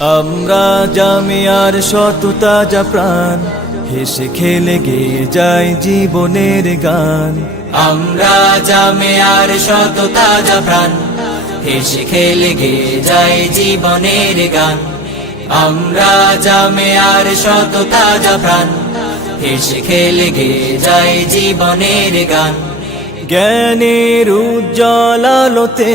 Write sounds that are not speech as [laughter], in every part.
আমরা জামিয়ার শত তাজা প্রাণ হেসে খেলে গেয়ে যাই জীবনের গান। আমরা জামে আর শত তাজা প্রাণ হেসে খেলে গে যায় জীবনের গান। আমরা জামে আর শত তাজা প্রাণ হেসে খেলে গে যাই জীবনের গান। জ্ঞানের উজ্জ্বল আলোতে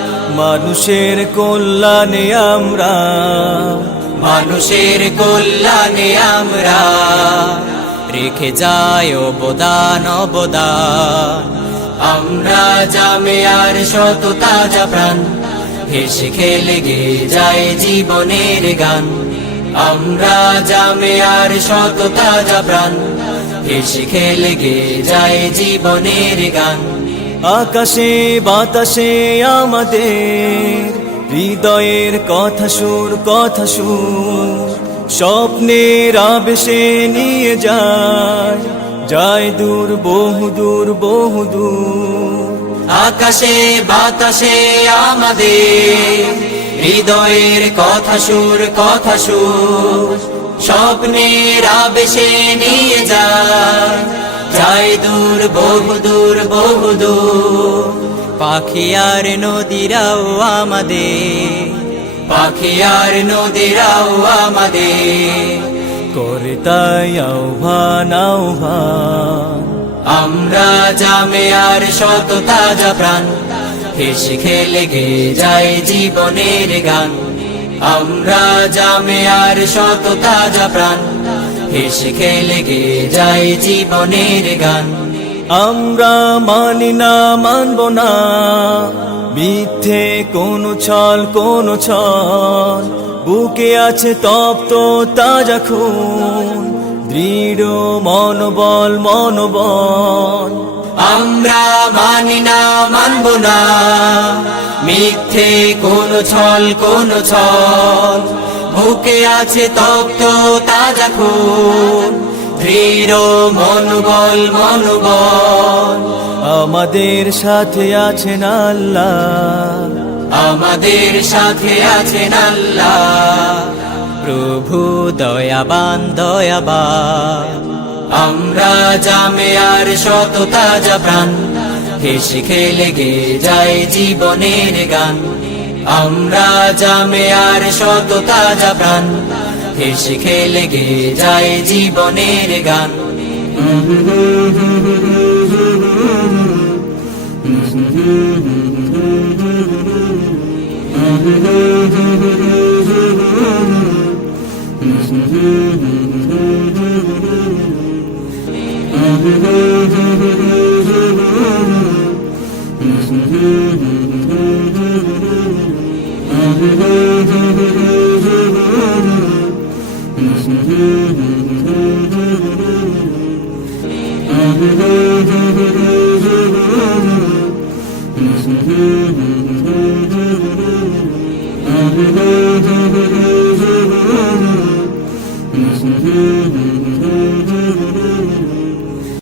মানুষের কল্যাণে আমরা। মানুষের কল্যাণে আমরা। রেখে যাই অবদান অবদান। আমরা জামে আর শত তাজা প্রাণ। হেসে খেলে গে যায় জীবনের গান। আমরা জামে আর শত তাজা প্রাণ। হেসে খেলে গে যায় জীবনের গান। আকাশে, বাতাসে আমাদের, হৃদয়ের কথা সুর কথা সুর। স্বপ্নের আবেশে নিয়ে যায় যায় দূর, বহু দূর বহু দূর। আকাশে, বাতাসে আমাদের হৃদয়ের কথা সুর কথা সুর। স্বপ্নের আবেশে নিয়ে যায় যায় দূর বহু দূর বহু দূর। পাখি আর নদীরাও আমাদের। পাখি আর নদীরাও আমাদের। করে তাই আহ্বান আহ্বান। আমরা জামে আর শত তাজা প্রাণ। হেসে খেলে গে যায় জীবনের গান। আমরা জামে আর শত তাজা প্রাণ। হেসে খেলে গে যায় জীবনের গান। আমরা মানি না, মানব না। মিথ্যে কোন ছল কোন ছল। বুকে আছে তপ্ত, তাজা খুন। দৃঢ়, মনোবল মনোবল। আমরা মানি না মানব না। মিথ্যে কোন ছল কোন ছল। বুকে আছে তপ্ত তাজা খুন। দৃঢ় মনোবল মনোবল। আমাদের সাথে আছেন আল্লাহ। আমাদের সাথে আছেন আল্লাহ। প্রভু দয়াবান দয়াবান। আমরা জামে আর শত তাজা প্রাণ। হেসে খেলে গে যাই জীবনের গান। আমরা জামে আর শত তাজা প্রাণ। হেসে খেলে গে যাই জীবনের গান। Mm-hmm. [laughs] Mm-hmm.